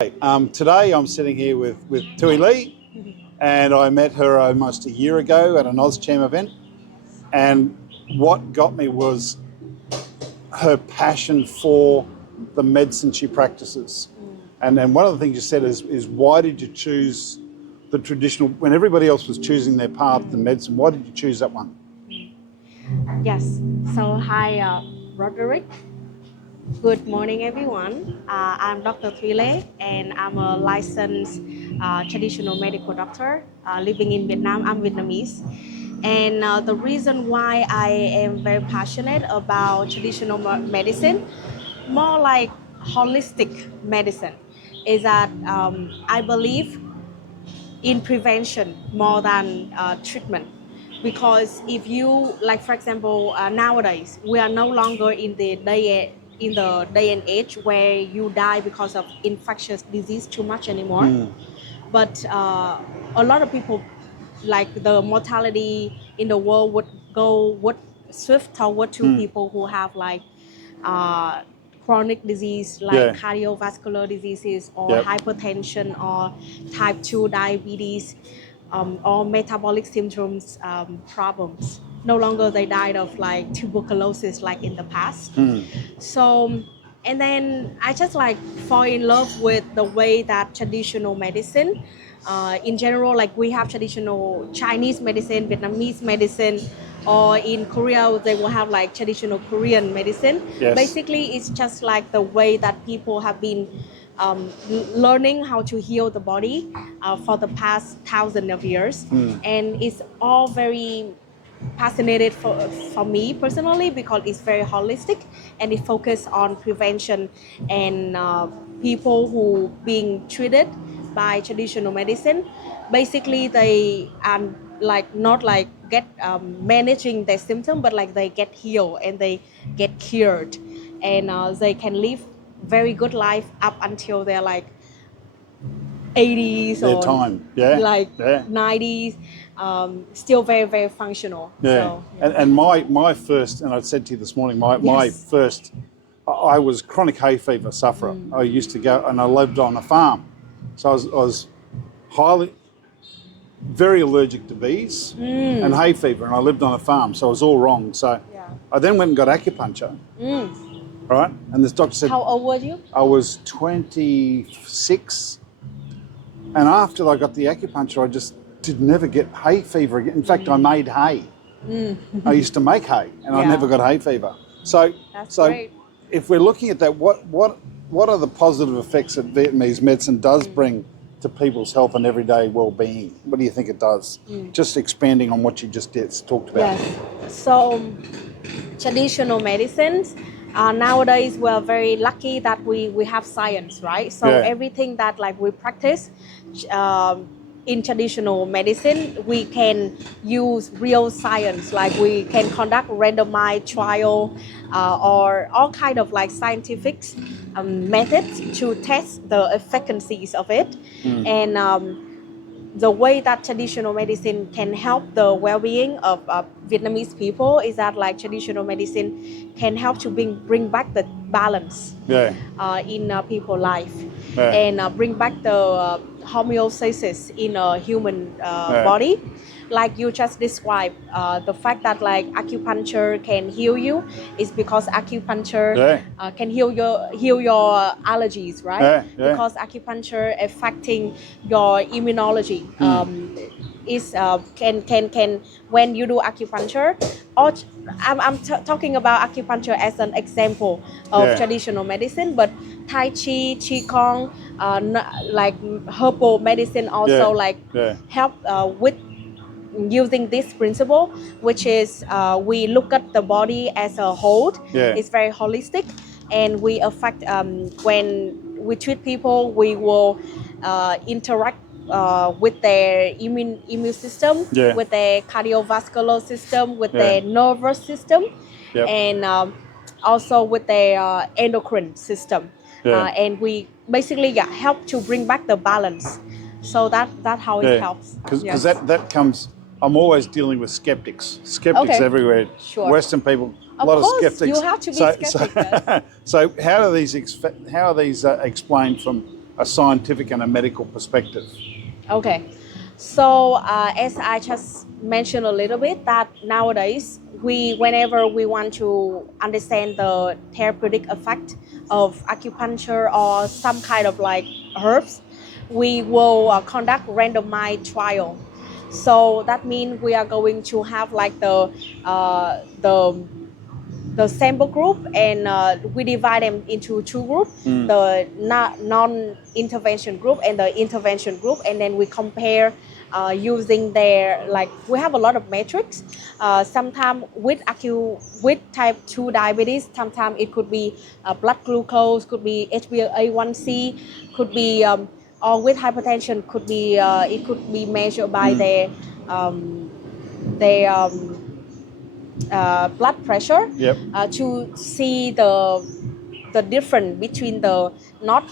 Today I'm sitting here with Thuy, and I met her almost a year ago at an AusCham event, and what got me was her passion for the medicine she practices. And then one of the things you said is why did you choose the traditional, when everybody else was choosing their path in medicine, why did you choose that one? Yes. So hi, Roderick. Good morning, everyone. I'm Dr. Thuy, and I'm a licensed traditional medical doctor living in Vietnam. I'm Vietnamese. And the reason why I am very passionate about traditional medicine, more like holistic medicine, is that I believe in prevention more than treatment. Because if you, like for example, nowadays we are no longer in the day and age where you die because of infectious disease too much anymore. But a lot of people, like the mortality in the world would shift toward to people who have like uh, chronic disease like cardiovascular diseases or hypertension or type 2 diabetes or metabolic symptoms problems. No longer they died of like tuberculosis like in the past. So, and then I just like fall in love with the way that traditional medicine, in general, like we have traditional Chinese medicine, Vietnamese medicine, or in Korea they will have like traditional Korean medicine. Yes. Basically, it's just like the way that people have been learning how to heal the body for the past thousands of years, and it's all very fascinated for me personally because it's very holistic and it focuses on prevention and people who being treated by traditional medicine. Basically, they are like not like get managing their symptom, but like they get healed and they get cured, and they can live very good life up until they're like 80s Their or time, like 90s, still very, very functional. So, And my first, and I said to you this morning, my first, I was chronic hay fever sufferer. I used to go, and I lived on a farm. So I was very allergic to bees and hay fever, and I lived on a farm, so I was all wrong. So I then went and got acupuncture, right? And this doctor said... How old were you? I was 26. And after I got the acupuncture, I just did never get hay fever again. In fact, I made hay. I used to make hay, and I never got hay fever. So, Great. If we're looking at that, what are the positive effects that Vietnamese medicine does bring to people's health and everyday well-being? What do you think it does? Just expanding on what you just talked about. Yes. So traditional medicines, nowadays we're very lucky that we have science, right? So everything that like we practice in traditional medicine, we can use real science, like we can conduct randomized trial or all kind of like scientific methods to test the efficacies of it. And the way that traditional medicine can help the well-being of Vietnamese people is that like traditional medicine can help to bring back the balance in people's life and bring back the homeostasis in a human body. Like you just described, the fact that like acupuncture can heal you is because acupuncture can heal your allergies, right? Because acupuncture affecting your immunology. Is can when you do acupuncture, or I'm talking about acupuncture as an example of traditional medicine, but Tai Chi, Qigong, like herbal medicine also help with using this principle, which is we look at the body as a whole. It's very holistic, and we affect when we treat people, we will interact with their immune system, with their cardiovascular system, with their nervous system, and also with their endocrine system. And we basically help to bring back the balance. So that's how it helps. Because that comes... I'm always dealing with skeptics everywhere. Western people, a lot of skeptics. You have to be skeptic. So how are these explained from a scientific and a medical perspective. Okay, so as I just mentioned a little bit, that nowadays whenever we want to understand the therapeutic effect of acupuncture or some kind of like herbs, we will conduct randomized trial. So that means we are going to have like the sample group, and we divide them into two groups, the non-intervention group and the intervention group, and then we compare using their, like, we have a lot of metrics. Sometimes with type 2 diabetes, sometimes it could be blood glucose, could be HbA1c, could be or with hypertension could be it could be measured by their blood pressure, Yep. to see the difference between the not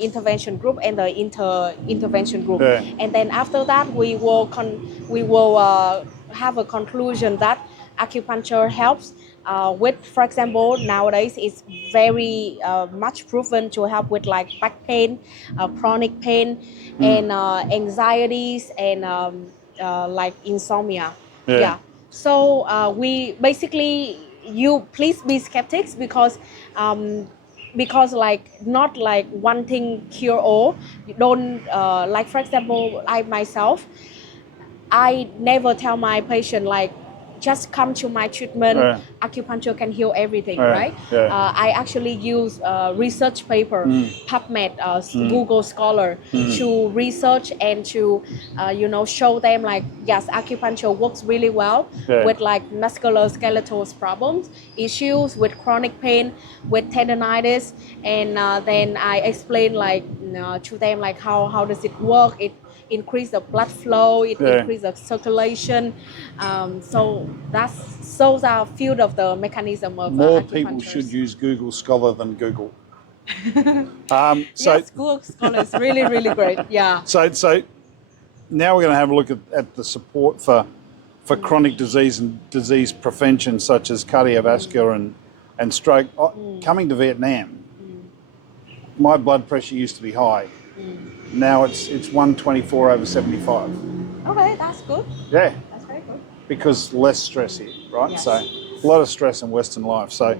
intervention group and the intervention group. Yeah. And then after that we will have a conclusion that acupuncture helps with, for example, nowadays it's very much proven to help with like back pain, chronic pain, and anxieties, and like insomnia. Yeah. So we basically, you please be skeptics, because like not like one thing cure all. You don't like, for example, I myself, I never tell my patient like just come to my treatment. Yeah. Acupuncture can heal everything, Yeah, right? yeah. I actually use research paper, PubMed, Google Scholar, to research and to show them like, yes, acupuncture works really well Yeah. with like musculoskeletal problems, issues with chronic pain, with tendonitis, and then I explain like to them like how does it work. It increase the blood flow, it Yeah. increase the circulation. So those are a few of the mechanism of More acupuncture. people should use Google Scholar than Google. Yes, Google Scholar is really, really great. Yeah. So now we're going to have a look at the support for chronic disease and disease prevention, such as cardiovascular and stroke. Coming to Vietnam, my blood pressure used to be high. Now it's 124/75. Okay, that's good. Yeah, That's very good. because less stress here, right? Yes. So a lot of stress in Western life. So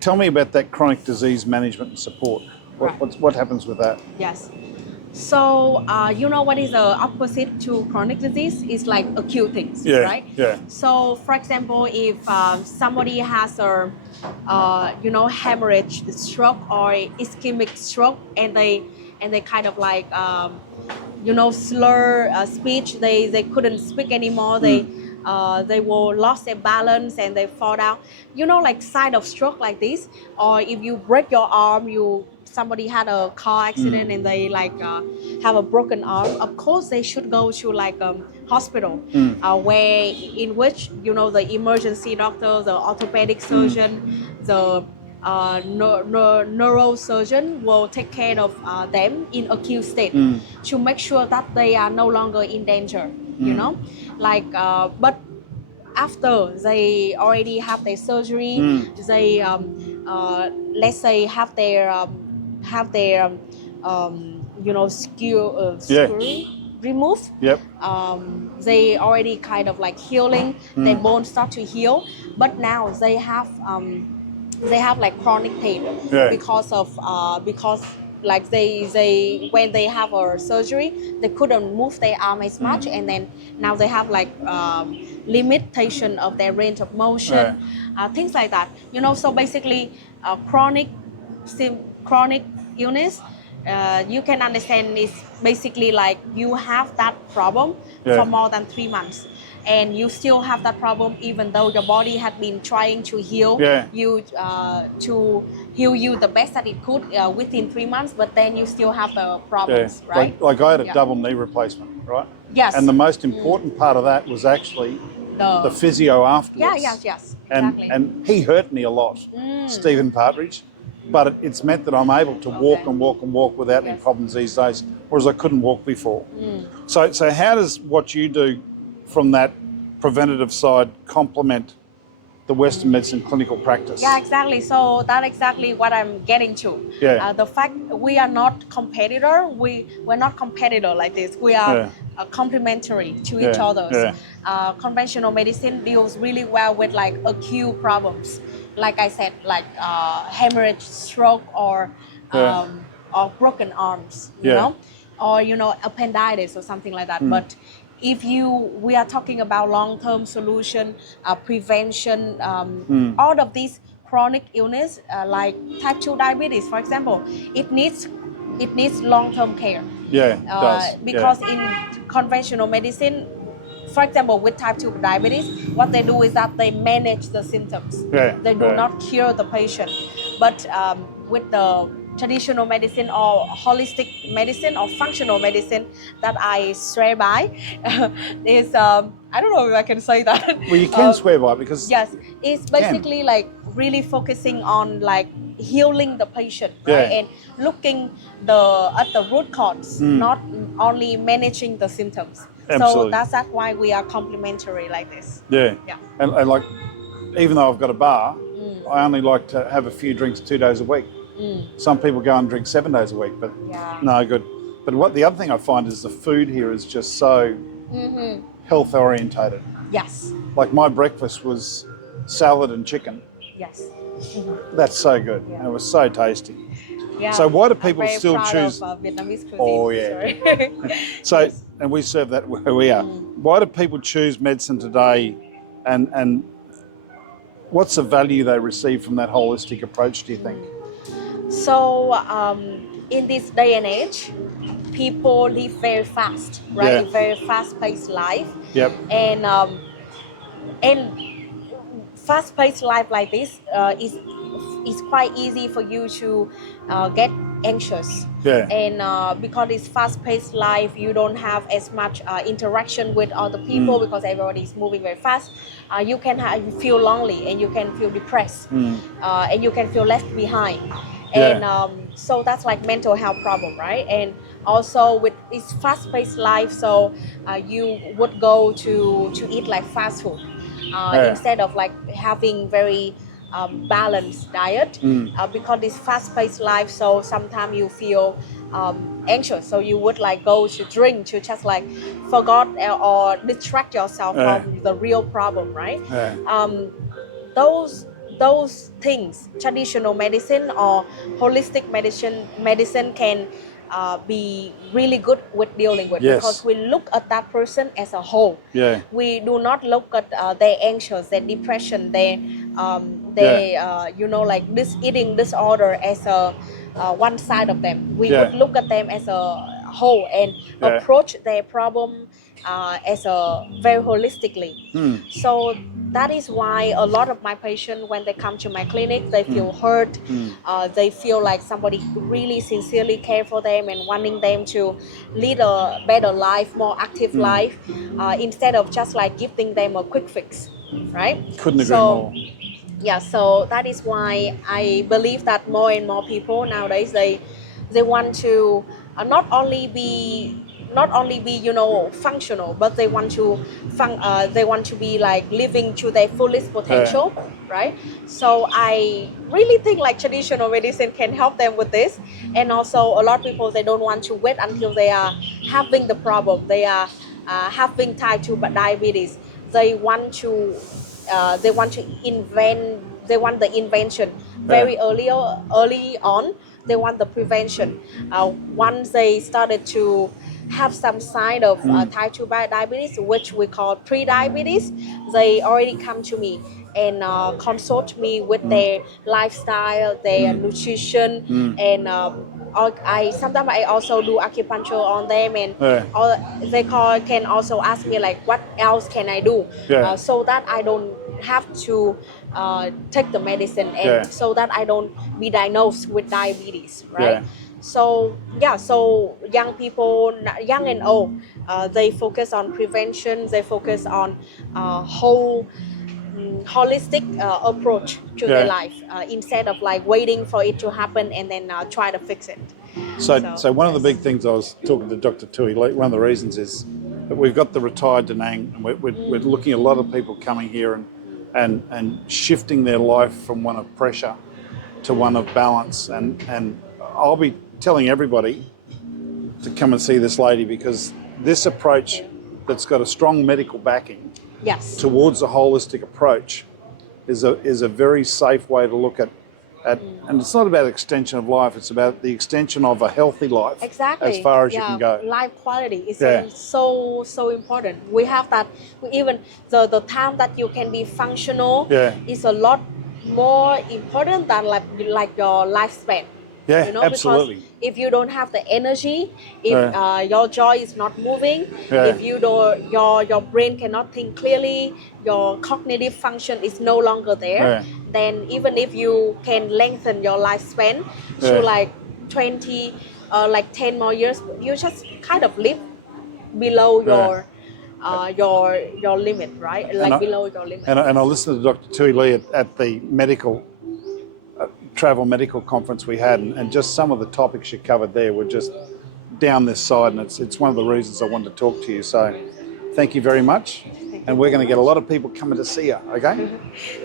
tell me about that chronic disease management and support. What happens with that? Yes. So you know what is the opposite to chronic disease? It's like acute things, Yeah, right? yeah. So for example, if somebody has a hemorrhage stroke or ischemic stroke, and they kind of like slur speech, they couldn't speak anymore, they will lost their balance and they fall down, like sign of stroke like this. Or if you break your arm, somebody had a car accident and they like have a broken arm, of course they should go to like hospital, where in which the emergency doctor, the orthopedic surgeon, the neurosurgeon will take care of them in acute state, to make sure that they are no longer in danger. But after they already have their surgery, they let's say have their screw removed. Yep. They already kind of like healing, their bones start to heal, but now they have like chronic pain, because like they when they have a surgery, they couldn't move their arm as much, and then now they have like limitation of their range of motion, things like that. So basically, chronic illness, you can understand, is basically like you have that problem for more than 3 months, and you still have that problem even though your body had been trying to heal you, to heal you the best that it could within 3 months, but then you still have the problems, right? Like I had a double knee replacement, right? Yes. And the most important part of that was actually the physio afterwards. Yes, exactly. And he hurt me a lot, Stephen Partridge. But it's meant that I'm able to walk and walk without any problems these days, whereas I couldn't walk before. So how does what you do from that preventative side complement the Western medicine clinical practice. Yeah, exactly. So that's exactly what I'm getting to. Yeah. The fact we are not competitor, we're not competitor like this. We are complementary to each Yeah. other's. Yeah. Conventional medicine deals really well with like acute problems, like I said, like hemorrhage, stroke, or broken arms, you know, or appendicitis or something like that. But if we are talking about long-term solution, prevention, all of these chronic illness like type 2 diabetes, for example, it needs long-term care. Yeah, it does. Because in conventional medicine, for example, with type 2 diabetes, what they do is that they manage the symptoms. They do not cure the patient. But with the traditional medicine or holistic medicine or functional medicine that I swear by is, I don't know if I can say that. Well, you can swear by it because... Yes, it's basically like really focusing on like healing the patient, right? And looking at the root cause, not only managing the symptoms. Absolutely. So that's why we are complementary like this. Yeah. Yeah. And like, even though I've got a bar, I only like to have a few drinks 2 days a week. Some people go and drink 7 days a week, but no good. But the other thing I find is the food here is just so health orientated. Yes. Like my breakfast was salad and chicken. Yes. That's so good. And it was so tasty. Yeah. So why do people I'm very still proud choose of, Vietnamese cuisine. Oh yeah. So and we serve that where we are. Why do people choose medicine today, and what's the value they receive from that holistic approach, do you think? So in this day and age, people live very fast, right? Very fast-paced life. Yep. And fast-paced life like this is quite easy for you to get anxious. And because it's fast-paced life, you don't have as much interaction with other people because everybody is moving very fast. You can feel lonely and you can feel depressed and you can feel left behind. And so that's like mental health problem, right? And also with this fast-paced life, so you would go to eat like fast food instead of like having very balanced diet because this fast-paced life, so sometimes you feel anxious, so you would like go to drink to just like forget or distract yourself from the real problem, right? Those things, traditional medicine or holistic medicine can be really good with dealing with because we look at that person as a whole. We do not look at their anxious, their depression, their like this eating disorder as a one side of them. We would look at them as a whole and approach their problem as a very holistically. So that is why a lot of my patients, when they come to my clinic, they feel hurt. They feel like somebody really sincerely care for them and wanting them to lead a better life, more active life, instead of just like giving them a quick fix, right? Couldn't agree more. Yeah, so that is why I believe that more and more people nowadays they want to not only be functional, but they want to be like living to their fullest potential, right? So I really think like traditional medicine can help them with this. And also a lot of people, they don't want to wait until they are having the problem, they are having type 2 diabetes. They want the invention very early on. They want the prevention. Once they started to have some sign of type 2 diabetes, which we call pre-diabetes, they already come to me and consult me with their lifestyle, their nutrition, and sometimes I also do acupuncture on them, and they can also ask me like, what else can I do, so that I don't have to take the medicine, and so that I don't be diagnosed with diabetes, right? So young people, young and old, they focus on prevention. They focus on whole holistic approach to their life instead of like waiting for it to happen and then try to fix it. So one of the big things, I was talking to Dr. Thuy, one of the reasons is that we've got the retired Da Nang, and we're looking at a lot of people coming here, and and shifting their life from one of pressure to one of balance. And I'll be telling everybody to come and see this lady, because this approach that's got a strong medical backing Yes. towards a holistic approach is a very safe way to look at and it's not about extension of life, it's about the extension of a healthy life. Exactly. As far as you can go. Life quality is Yeah. so important. We have that. Even the time that you can be functional is a lot more important than like your lifespan. Yeah, You know, absolutely. because if you don't have the energy, if your jaw is not moving, if you don't, your brain cannot think clearly, your cognitive function is no longer there, then even if you can lengthen your lifespan to like 20, like 10 more years, you just kind of live below your limit, right? Like below your limit. And I listened to Dr. Thuy Lee at the travel medical conference we had, and just some of the topics she covered there were just down this side, and it's one of the reasons I wanted to talk to you. So thank you very much, and we're going to get a lot of people coming to see you, okay?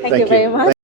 Thank you very much.